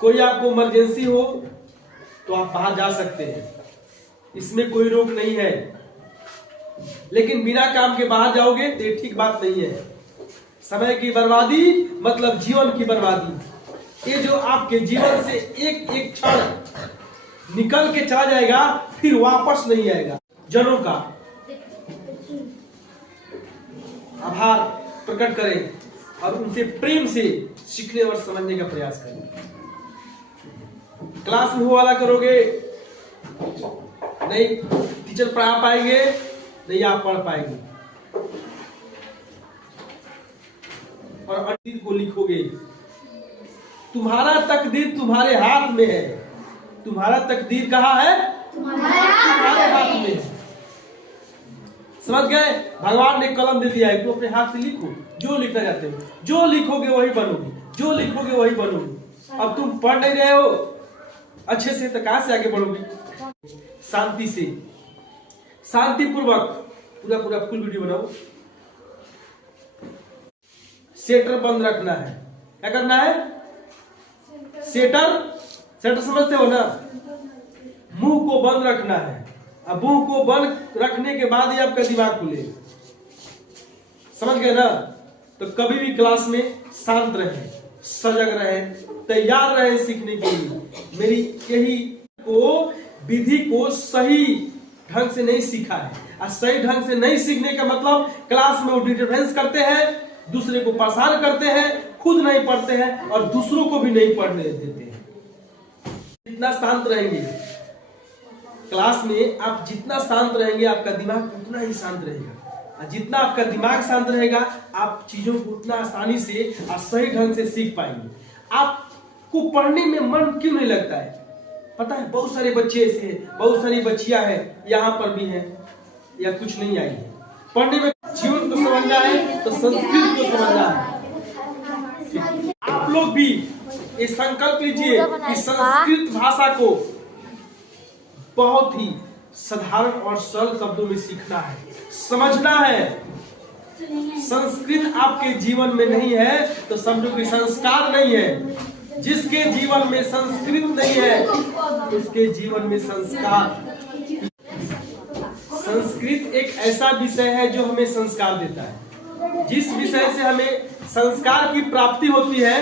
कोई आपको इमरजेंसी हो तो आप बाहर जा सकते हैं, इसमें कोई रोक नहीं है। लेकिन बिना काम के बाहर जाओगे तो ये ठीक बात नहीं है। समय की बर्बादी मतलब जीवन की बर्बादी। ये जो आपके जीवन से एक एक क्षण निकल के चला जाएगा फिर वापस नहीं आएगा। जनों का आभार प्रकट करें और उनसे प्रेम से सीखने और समझने का प्रयास करें। क्लास में वो वाला करोगे नहीं टीचर पढ़ा पाएंगे, नहीं आप पढ़ पाएंगे। और अतीत को लिखोगे। तुम्हारा तकदीर तुम्हारे हाथ में है। तुम्हारा तकदीर कहाँ है? तुम्हारे हाथ में है। समझ गए? भगवान ने कलम दे दिया है, तुम अपने हाथ से लिखो। जो लिखना चाहते हो, जो लिखोगे वही बनोगे, जो लिखोगे वही बनोगे। अब तुम पढ़ नहीं रहे हो अच्छे से तो कहां से आगे बढ़ोगे? शांति से, शांति पूर्वक पूरा पूरा फुल वीडियो बनाओ। सेटर बंद रखना है। क्या करना है? सेटर समझते हो ना? मुंह को बंद रखना है। अब मुंह को बंद रखने के बाद ही आपका दिमाग खुले। समझ गए ना? तो कभी भी क्लास में शांत रहे, सजग रहे, तैयार रहे सीखने के लिए। मेरी यही विधि को सही ढंग से नहीं सीखा है। और सही ढंग से नहीं सीखने का मतलब क्लास में वो डिस्टर्बेंस करते हैं, दूसरे को परेशान करते हैं, खुद नहीं पढ़ते हैं और दूसरों को भी नहीं पढ़ने देते हैं। जितना शांत रहेंगे क्लास में, आप जितना शांत रहेंगे आपका दिमाग उतना ही शांत रहेगा। और जितना आपका दिमाग शांत रहेगा आप चीजों को उतना आसानी से और सही ढंग से सीख पाएंगे। आपको पढ़ने में मन क्यों नहीं लगता है? पता है बहुत सारे बच्चे ऐसे हैं, बहुत सारी बच्चियां हैं, यहाँ पर भी हैं या कुछ नहीं आई है। पढ़ने में जीवन को समझना है तो संस्कृत को समझना है। आप लोग भी ये संकल्प लीजिए कि संस्कृत भाषा को बहुत ही साधारण और सरल शब्दों में सीखना है, समझना है। संस्कृत आपके जीवन में नहीं है तो समझो कि संस्कार नहीं है। जिसके जीवन में संस्कृत नहीं है उसके जीवन में संस्कार। संस्कृत एक ऐसा विषय है जो हमें संस्कार देता है। जिस विषय से हमें संस्कार की प्राप्ति होती है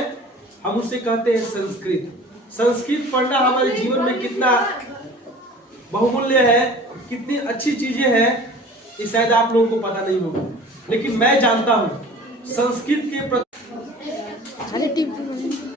हम उसे कहते हैं संस्कृत। संस्कृत पढ़ना हमारे जीवन में कितना बहुमूल्य है, कितनी अच्छी चीजें हैं, ये शायद आप लोगों को पता नहीं होगा, लेकिन मैं जानता हूँ संस्कृत के प्रति